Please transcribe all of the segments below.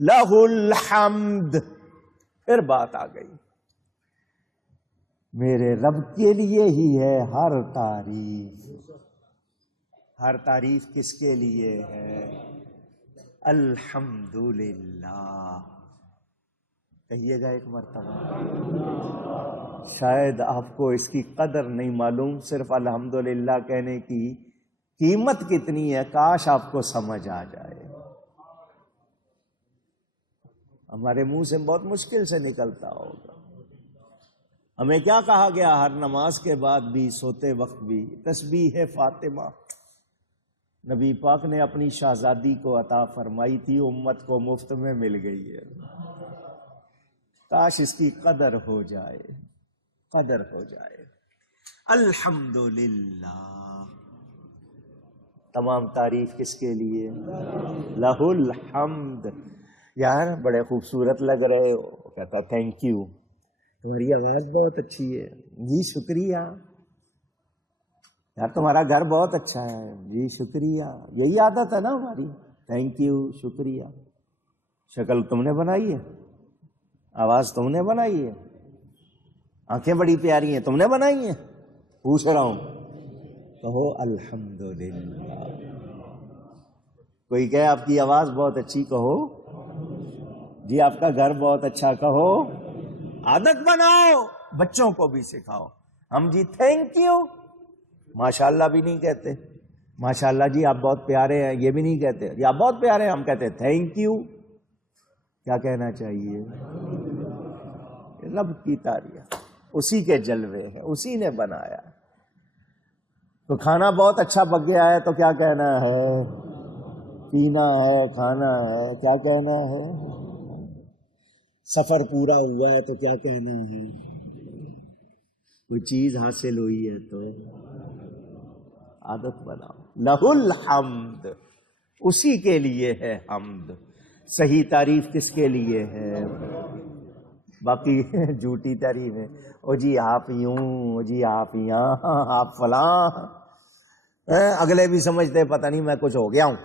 لہ الحمد. پھر بات آ گئی، میرے رب کے لیے ہی ہے ہر تعریف. ہر تعریف کس کے لیے ہے؟ الحمدللہ. کہیے گا ایک مرتبہ. شاید آپ کو اس کی قدر نہیں معلوم، صرف الحمدللہ کہنے کی قیمت کتنی ہے، کاش آپ کو سمجھ آ جائے. ہمارے منہ سے بہت مشکل سے نکلتا ہوگا. ہمیں کیا کہا گیا ہر نماز کے بعد بھی، سوتے وقت بھی؟ تسبیح فاطمہ. نبی پاک نے اپنی شہزادی کو عطا فرمائی تھی، امت کو مفت میں مل گئی ہے. کاش اس کی قدر ہو جائے، قدر ہو جائے. الحمدللہ. تمام تعریف کس کے لیے؟ لہ الحمد. یار بڑے خوبصورت لگ رہے ہو. کہتا تھینک یو، تمہاری آواز بہت اچھی ہے. جی شکریہ. یار تمہارا گھر بہت اچھا ہے. جی شکریہ. یہی عادت ہے نا ہماری، تھینک یو، شکریہ. شکل تم نے بنائی ہے، آواز تم نے بنائی ہے، آنکھیں بڑی پیاری ہیں، تم نے بنائی ہیں. پوچھ رہا ہوں، کہو الحمدللہ. کوئی کہے آپ کی آواز بہت اچھی، کہو جی آپ کا گھر بہت اچھا، کہو. عادت بناؤ، بچوں کو بھی سکھاؤ. ہم جی تھینک یو، ماشاء اللہ بھی نہیں کہتے. ماشاء اللہ جی آپ بہت پیارے ہیں، یہ بھی نہیں کہتے. جی آپ بہت پیارے ہیں، ہم کہتے ہیں تھینک یو. کیا کہنا چاہیے؟ رب کی تعریف، اسی کے جلوے ہیں، اسی نے بنایا. تو کھانا بہت اچھا پک گیا ہے تو کیا کہنا ہے؟ پینا ہے، کھانا ہے، کیا کہنا ہے؟ سفر پورا ہوا ہے تو کیا کہنا ہے؟ کوئی چیز حاصل ہوئی ہے تو عادت بناؤ. لہ الحمد، اسی کے لیے ہے حمد. صحیح تعریف کس کے لیے ہے؟ باقی جھوٹی تعریف ہے، او جی آپ یوں، او جی آپ یہاں، آپ فلاں. اگلے بھی سمجھتے پتہ نہیں میں کچھ ہو گیا ہوں.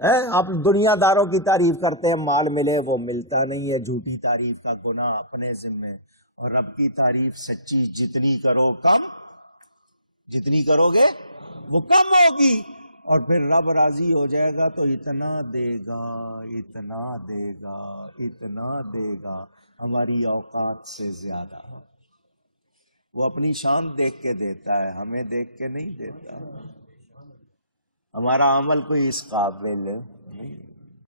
آپ دنیا داروں کی تعریف کرتے ہیں، مال ملے وہ ملتا نہیں ہے. جھوٹی تعریف کا گناہ اپنے ذمے. اور رب کی تعریف سچی جتنی کرو کم، جتنی کرو گے وہ کم ہوگی. اور پھر رب راضی ہو جائے گا تو اتنا دے گا، اتنا دے گا، اتنا دے گا، ہماری اوقات سے زیادہ. وہ اپنی شان دیکھ کے دیتا ہے، ہمیں دیکھ کے نہیں دیتا. ہمارا عمل کوئی اس قابل نہیں.